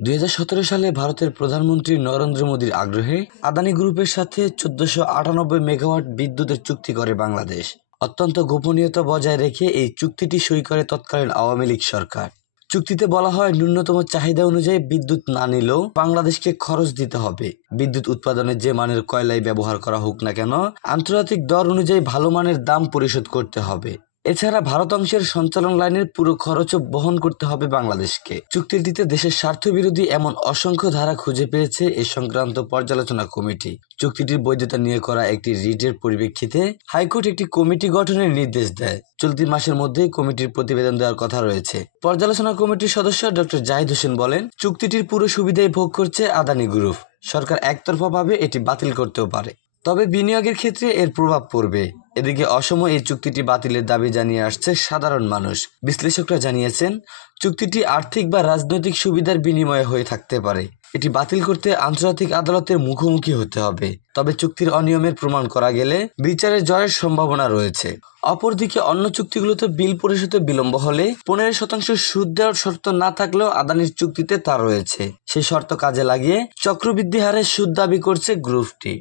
2017 সালে ভারতের প্রধানমন্ত্রী নরেন্দ্র মোদীর আগ্রহে আদানি গ্রুপের সাথে 1498 মেগাওয়াট বিদ্যুতের চুক্তি করে বাংলাদেশ। অত্যন্ত গোপনীয়তা বজায় রেখে এই চুক্তিটি সই করে তৎকালীন আওয়ামী লীগ সরকার। চুক্তিতে বলা হয়, ন্যূনতম চাহিদা অনুযায়ী বিদ্যুৎ না নিলেও বাংলাদেশকে খরচ দিতে হবে। বিদ্যুৎ উৎপাদনের যে মানের কয়লাই ব্যবহার করা হোক না কেন, আন্তর্জাতিক দর অনুযায়ী ভালো মানের দাম পরিশোধ করতে হবে। এছাড়া ভারত অংশের সঞ্চালন লাইনের পুরো খরচও বহন করতে হবে বাংলাদেশকে। চুক্তিটিতে দেশের স্বার্থ বিরোধী এমন অসংখ্য ধারা খুঁজে পেয়েছে এ সংক্রান্ত পর্যালোচনা কমিটি। চুক্তিটির বৈধতা নিয়ে করা একটি রিটের পরিপ্রেক্ষিতে হাইকোর্ট একটি কমিটি গঠনের নির্দেশ দেয়। চলতি মাসের মধ্যেই কমিটির প্রতিবেদন দেওয়ার কথা রয়েছে। পর্যালোচনা কমিটির সদস্য ডক্টর জাহিদ হোসেন বলেন, চুক্তিটির পুরো সুবিধাই ভোগ করছে আদানি গ্রুপ। সরকার একতরফাভাবে এটি বাতিল করতেও পারে, তবে বিনিয়োগের ক্ষেত্রে এর প্রভাব পড়বে। এদিকে অসম এই চুক্তিটি বাতিলের দাবি জানিয়ে আসছে সাধারণ মানুষ। বিশ্লেষকরা জানিয়েছেন, চুক্তিটি আর্থিক বা রাজনৈতিক সুবিধার বিনিময়ে হয়ে থাকতে পারে। এটি বাতিল করতে আন্তর্জাতিক আদালতের মুখোমুখি হতে হবে। তবে চুক্তির অনিয়মের প্রমাণ করা গেলে বিচারে জয়ের সম্ভাবনা রয়েছে। অপরদিকে অন্য চুক্তিগুলোতে বিল পরিশোধে বিলম্ব হলে 15% সুদ দেওয়ার শর্ত না থাকলেও আদানির চুক্তিতে তা রয়েছে। সেই শর্ত কাজে লাগিয়ে চক্রবৃদ্ধি হারে সুদ দাবি করছে গ্রুপটি।